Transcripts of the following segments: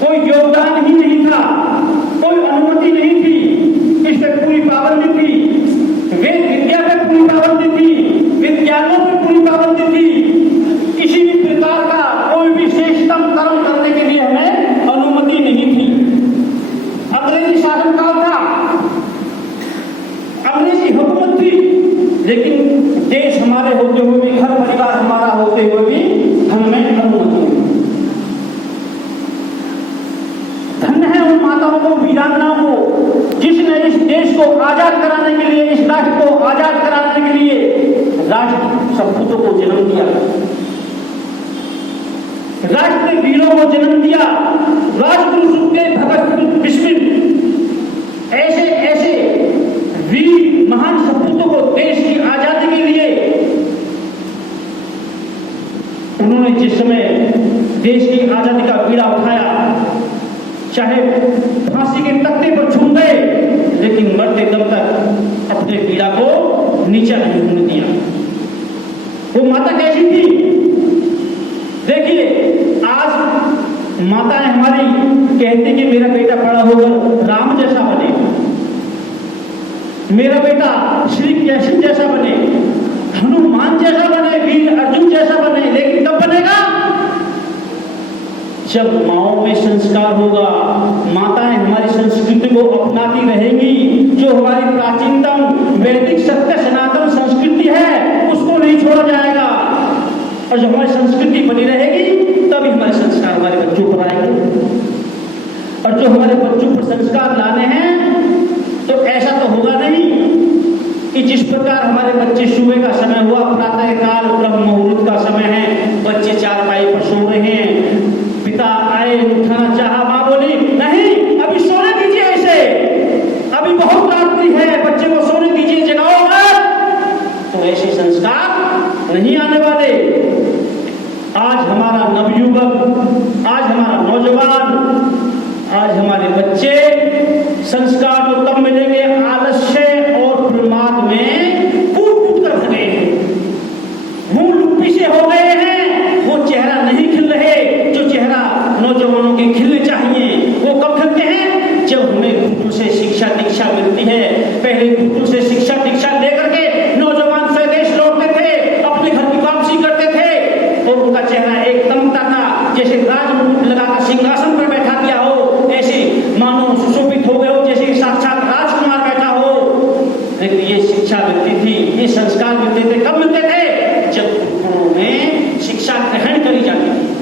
कोई योगदान ही नहीं था, कोई अनुमति नहीं थी, इस पे पूरी पाबंदी थी, वेद विद्या पे पूरी पाबंदी थी, विद्यालयों पे पूरी पाबंदी थी। किसी भी प्रकार का कोई भी श्रेष्ठतम कर्म करने के लिए हमें अनुमति नहीं थी। अंग्रेजी शासनकाल था, अंग्रेजी हुकूमत थी, लेकिन देश हमारे होते हुए भी, घर परिवार हमारा होते हुए भी हमें अनुमति नहीं। धन्य है उन माताओं को, वीरांगनाओं को, जिसने इस देश को आजाद कराने के लिए, इस राष्ट्र को आजाद कराने के लिए राष्ट्र सपूतों को जन्म दिया, राष्ट्र वीरों को जन्म दिया। राजगुरु सुखदेव, भगत बिस्मिल, ऐसे ऐसे वीर महान सपूतों को देश की आजादी के लिए उन्होंने जिस समय देश की आजादी का बीड़ा उठाया, चाहे फांसी के तख्ते पर झूम गए, लेकिन मरते दम तक अपने बीड़ा को नीचा नहीं होने दिया। वो माता कैसी थी? देखिए, आज माताएं हमारी कहती कि मेरा बेटा बड़ा होकर राम जैसा बने, मेरा बेटा श्री कृष्ण जैसा बने, हनुमान जैसा बने, वीर अर्जुन जैसा बने। लेकिन कब बनेगा? जब माओ में संस्कार होगा। माताएं हमारी संस्कृति को अपनाती रहेंगी, जो हमारी प्राचीनतम वैदिक सत्य सनातन संस्कृति है उसको नहीं छोड़ा जाएगा। और जब हमारी संस्कृति बनी रहेगी तभी हमारे संस्कार हमारे बच्चों पर आएंगे। और जो हमारे बच्चों पर संस्कार लाने हैं तो ऐसा तो होगा नहीं कि जिस प्रकार हमारे बच्चे सुबह का समय हुआ, प्रातः काल ब्रह्म मुहूर्त का समय है, बच्चे चारपाई पर सो रहे हैं, पिता आए, उठाना चाहा, मां बोली नहीं अभी सोने दीजिए, ऐसे अभी बहुत रात्रि है, बच्चे को सोने दीजिए, जगाओ मत। तो ऐसे संस्कार नहीं आने वाले। आज हमारा नवयुवक, आज हमारा नौजवान, आज हमारे बच्चे संस्कार तो तब मिलेंगे आलस्य और प्रमाद में कूद कूद कर भगे हैं, मुंह लुप्पी से हो गए हैं, वो चेहरा नहीं खिल रहे जो चेहरा नौजवानों के खिलने चाहिए। वो कब खिलते हैं? जब हमें गुरुकुल से शिक्षा दीक्षा मिलती है। पहले गुरुकुल से शिक्षा दीक्षा लेकर के नौजवान स्वदेश लौटते थे, अपने घर की वापसी करते थे और उनका चेहरा एक दमकता था, जैसे राजमुकुट लगाकर सिंहासन पर बैठा दिया हो, ऐसे मानो सुशोभित हो गए हो, जैसे साक्षात राजकुमार बैठा हो। लेकिन ये शिक्षा मिलती थी, ये संस्कार मिलते थे, कब मिलते थे? जब गुरुकुलों में शिक्षा ग्रहण करी जाती थी।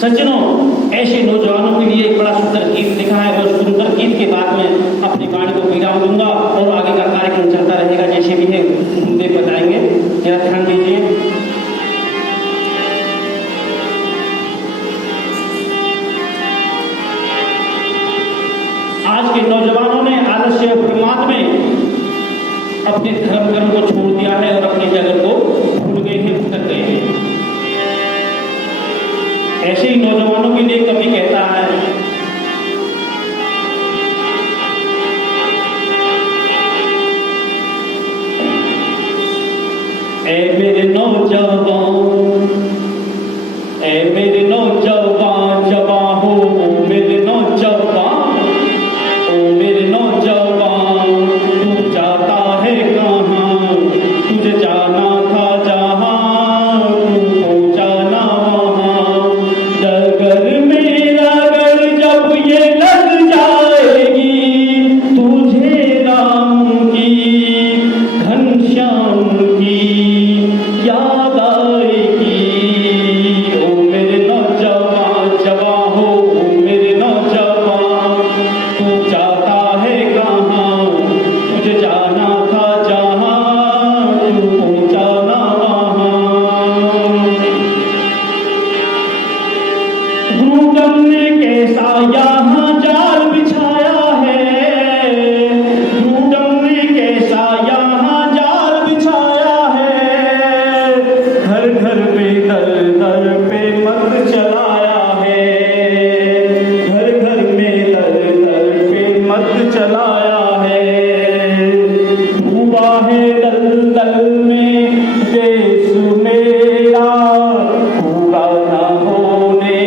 सज्जनों, ऐसे नौजवानों के लिए एक बड़ा सुंदर गीत लिखा है, और सुंदर गीत के बाद में अपनी वाणी को विराम दूंगा और आगे का कार्यक्रम चलता रहेगा। जैसे भी है गुरुदेव बताएंगे, जरा ध्यान दीजिए। आज के नौजवानों ने आलस्य और प्रमाद में अपने धर्म कर्म को छोड़ दिया है और अपने जगत को भूल गए हैं, भटक गए हैं। ऐसे ही नौजवानों के लिए कवि कहता है, ऐ मेरे नौजवान, ऐ मेरे नौजवान, जवां हो ओ मेरे नौजवान, ओ मेरे नौजवान, तू जाता है कहाँ? तुझे जाना था जहाँ, तू पहुँचाना वहाँ। डगर में रगड़ जब ये लग जाएगी, तुझे राम की घनश्याम की याद आएगी। ओ मेरे नौजवान, जवां हो ओ मेरे नौजवान, तू जाता है कहाँ? तुझे जाना था जहाँ, तू पहुँचाना वहाँ। गुरुगम ने कैसा यहाँ जाल बिछाया है, गुरुगम ने कैसा यहाँ जाल बिछाया है। घर घर पे दर दर पे मत चलाया है, घर घर में दर दर पे मत चलाया है। डूबा है दलदल में देश मेरा, पूरा न होने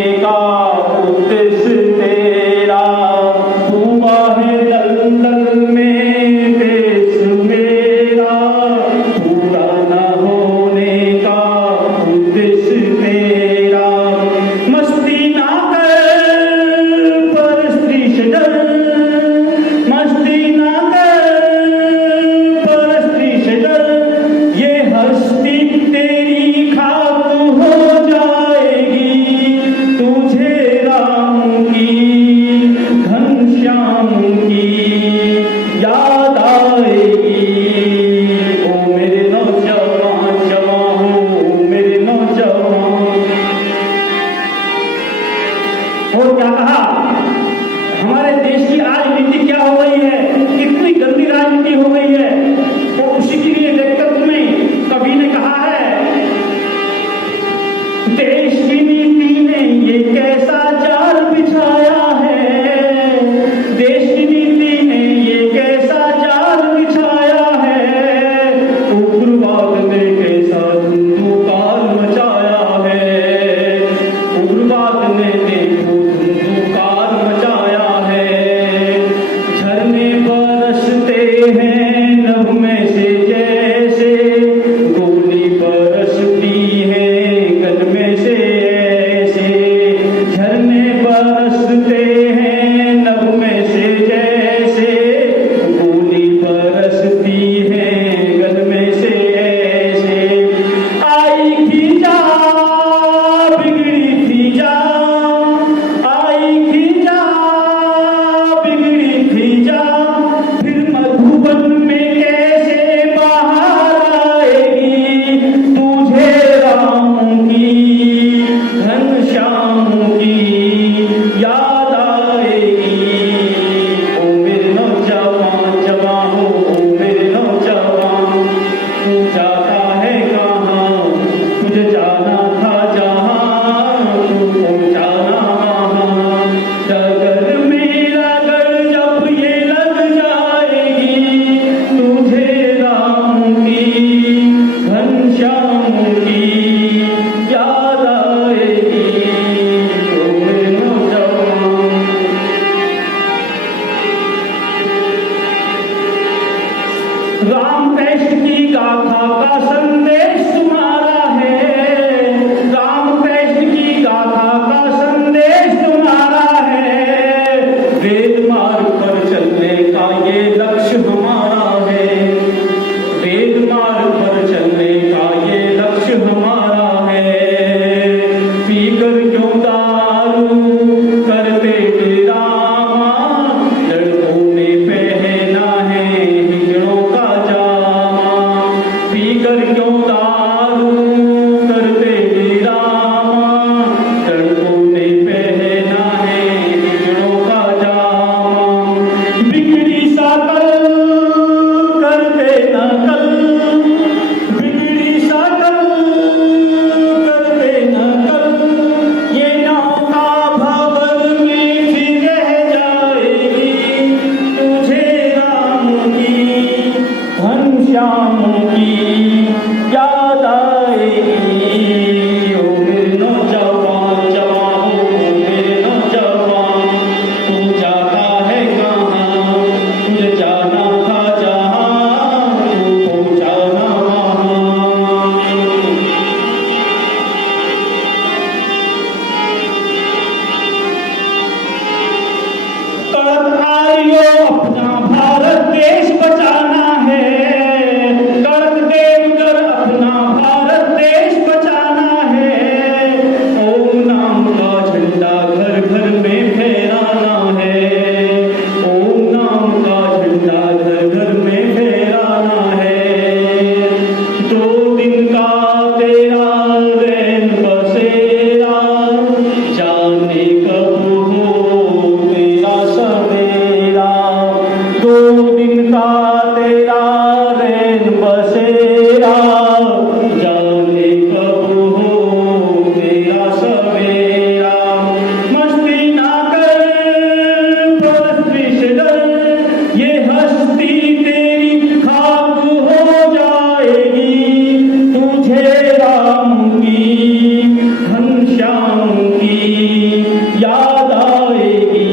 याद आएगी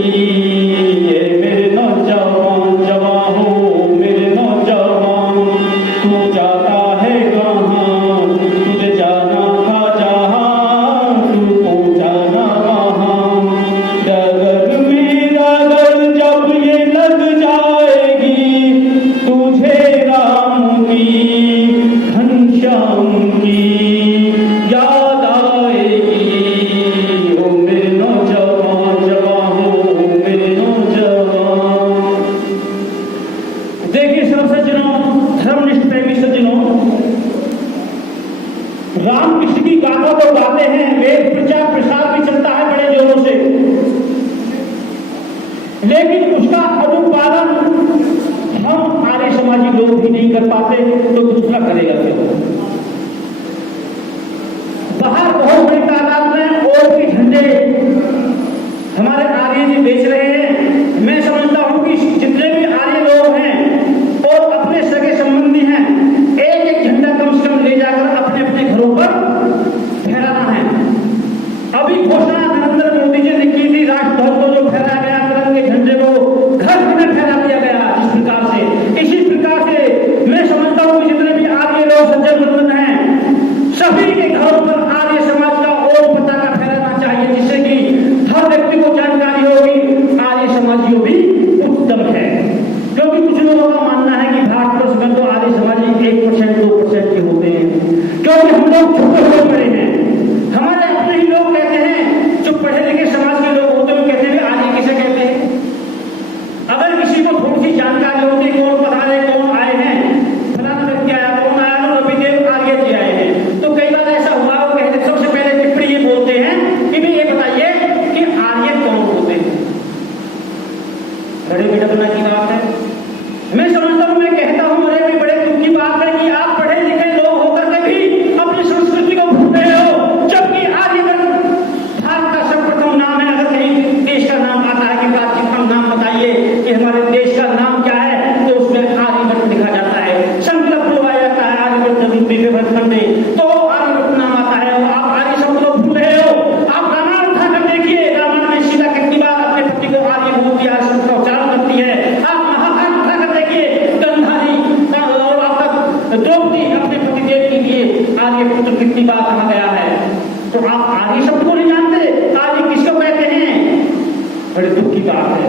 ये मेरे नौजवान जवान हो मेरे नौजवान। तू जाता है कहाँ तुझे जाना था जहाँ तू पहुँचाना वहाँ। डगर में डगर जब ये लग जाएगी तुझे राम की घनश्याम की याद आएगी ओ मेरे नौजवान जवान हो मेरे नौजवान। देखिए सब सज्जनों, धर्मनिष्ठ प्रेमी सज्जनों, राम कृष्ण की गाथा तो गाते हैं, वेद प्रचार प्रसार भी चलता है बड़े जोरों से, लेकिन उसका अनुपालन हम आर्य समाजी लोग भी नहीं कर पाते तो दूसरा करेगा क्यों। बाहर बहुत बड़ी तादाद में और भी झंडे हमारे आर्य जी बेच रहे हैं। मैं समझता हूं कि जितने भी आर्य लोग हैं और अपने सगे संबंधी हैं, एक एक झंडा कम से कम ले जाकर अपने अपने घरों पर फहराना है। अभी घोषणा नरेंद्र मोदी जी ने की थी, राष्ट्रध्वज को जो फहराया गया, तिरंगे झंडे को घर में फहरा दिया गया। जिस प्रकार से, इसी प्रकार से मैं समझता हूं कि जितने भी आर्य लोग सज्जन वृंद हैं, सभी के घरों पर आर्य समाज का और पताका फहराना चाहिए, जिससे कि हर व्यक्ति को जानकारी होगी आर्य समाजियों भी उत्तम है। क्योंकि कुछ लोगों का मानना है कि भारतवर्ष में तो आर्य समाजी 1% 2% के होते हैं, क्योंकि हम लोग छुपे हुए पड़े हैं। हमारे अपने ही लोग कहते हैं, जो पढ़े लिखे समाज के लोग होते हैं, कहते हैं आर्य किसे कहते हैं। अगर किसी को थोड़ी सी जानकारी होती, कौन पता नहीं कौन आए हैं, फलाना व्यक्ति आया, कौन आया, तो रविदेव आर्य जी आए हैं, तो कई बार ऐसा हुआ वो कहते सबसे पहले टिप्पणी ये बोलते हैं कि भाई ये बताइए कि आर्य कौन होते हैं। बड़े विडंबना की बात है। मैं समझता हूं, मैं कहता हूं, अरे भी बड़े दुख की बात है कि आप पढ़े लिखे लोग होकर के भी अपनी संस्कृति को भूल रहे हो, जबकि आर्यवर्त भारत का सर्वप्रथम नाम है। अगर कहीं देश का नाम आता है कि प्राचीनतम नाम बताइए कि हमारे देश का नाम क्या है, तो उसमें आर्यवर्त लिखा जाता है, संकल्प बुलवाया जाता है आर्यवर्त में, तो आर्यवर्त नाम आता है। और आप आर्य शब्द को भूल रहे हो। आप रामायण उठाकर देखिए, रामायण में सीता कितनी बार अपने पति को आर्य बोलती है, शब्द का उच्चारण करती है। आप महाभारत उठाकर देखिए, गंधारी और आपका द्रौपदी अपने पतिदेव के लिए आर्य पुत्र कितनी बार कहा गया है। तो आप आर्य शब्द को नहीं जानते, आर्य किसको कहते हैं, बड़े दुख की बात है।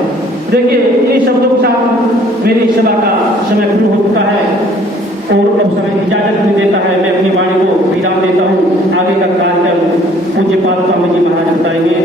देखिए, इन शब्दों के साथ मेरी सभा का समय पूर्ण हो चुका है और अब समय इजाजत नहीं देता है। मैं अपनी वाणी को विराम देता हूँ। आगे का कार्यक्रम पूज्यपाद स्वामी जी महाराज बताएंगे।